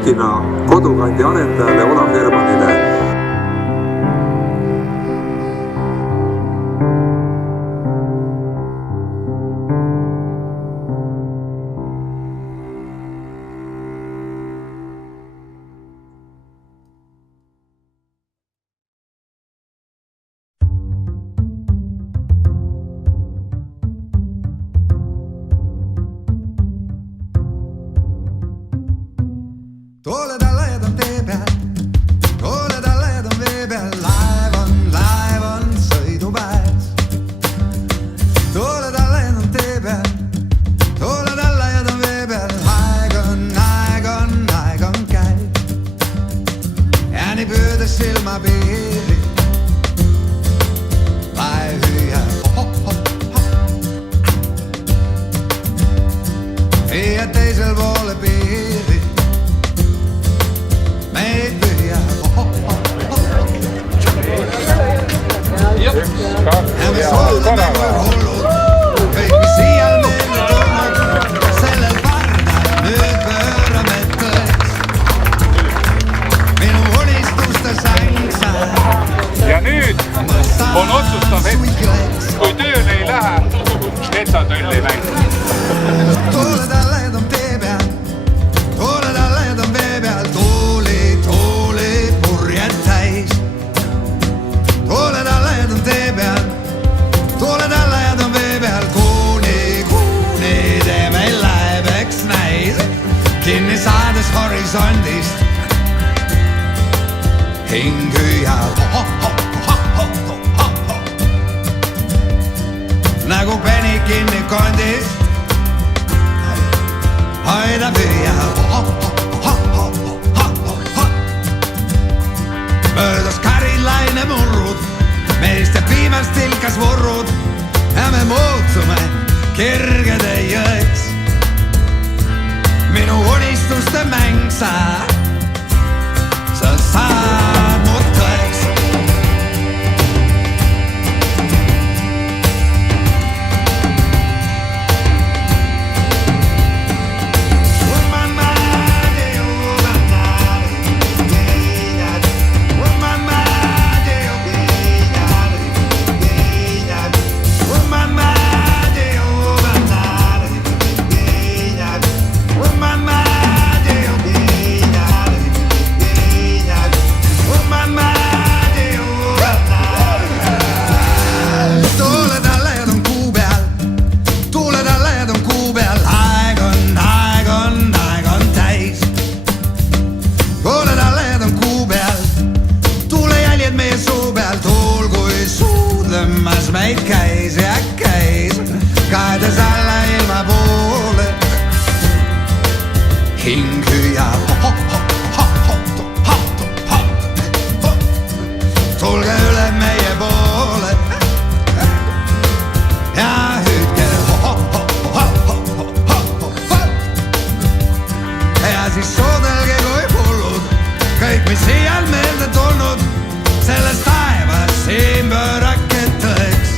Putina kodukandi arendajale Olav Hermanile. Tooled alla ja ta on tee peal, tooled alla ja ta on vee peal, laev on sõidupäes. Tooled alla ja ta on tee peal, tooled alla ja ta on vee peal, aeg on käib. Ja nii püüdes silmapiiri, laev hüüab ja teisel poole piiri meid püüab ja me soodame kui hullud kõik, mis siial meelde tulnud, sellel pardal nüüd pöörame tõeks. Minu unistuste sängsa ja nüüd on otsustav hetk, kui tööle ei lähe, metsatõll ei mängi. Tooled alla ja ta on tee peal, tooled alla ja ta on vee peal, tuuli purjed täis. Tooled alla ja ta on tee peal, tooled alla ja ta on vee peal, kuuni tee meil laeveks näis. Kinni saades horisondist hing hüüab nagu peni kinni kondist. Hoida püüab möödas karilaine murrud, meist ja viimast tilkas vurrud ja me muutume kirgede jõeks. Minu unistuste mäng sa saad mu tõeks. Meid käis ja käis, kaedes alla ilma poole. Hing hüüab tulge üle meie poole ja hüüdke ja siis soodelge kui hullud kõik, mis siial meelde tulnud, sellest taevas siin pöörake tõeks.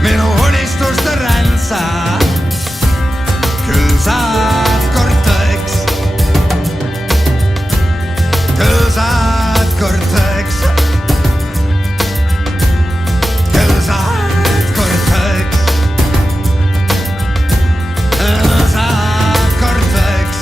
Minu unistuste ränsa küll saad kord tõeks, küll saad kord tõeks, küll saad kord tõeks, küll saad kord tõeks.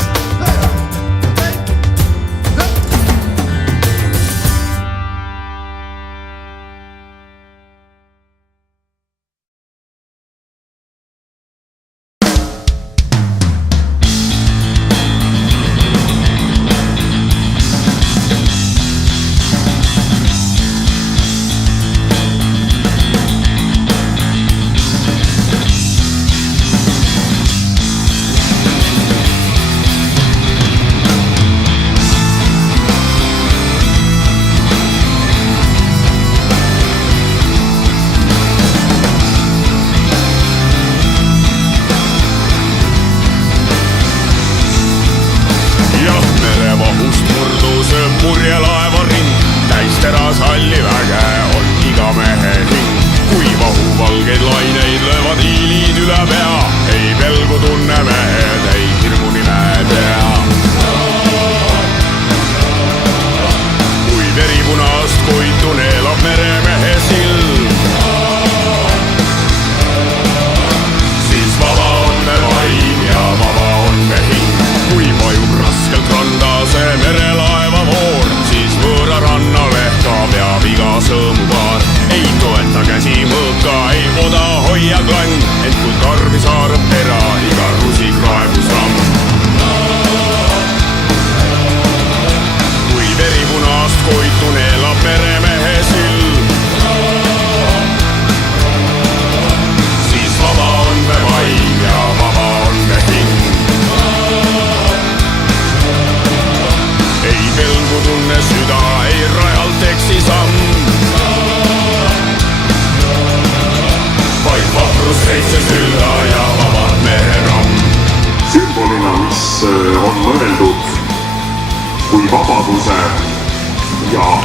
ja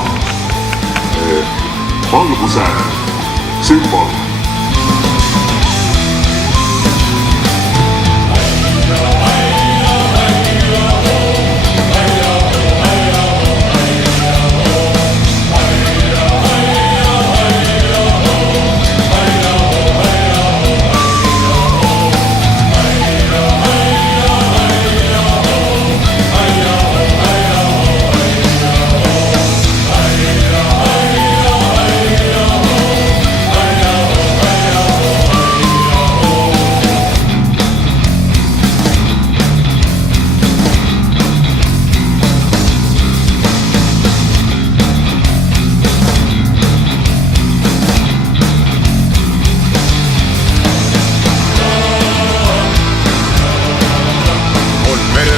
valguse sümbol.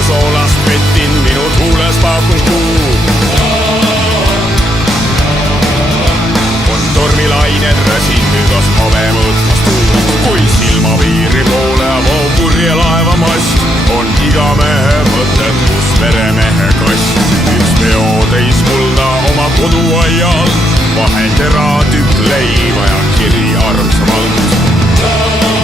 Soolast pettin minu tuules paakun kuu. On tormilained räsin hügas have mõõtmas tuul. Kui silmapiiri poole voo purje laeva mast, on iga mehe mõtted, kus veremehe kast. Üks peotäis kulda oma koduaial, vahetera tükk leiva ja kiri armsamalt.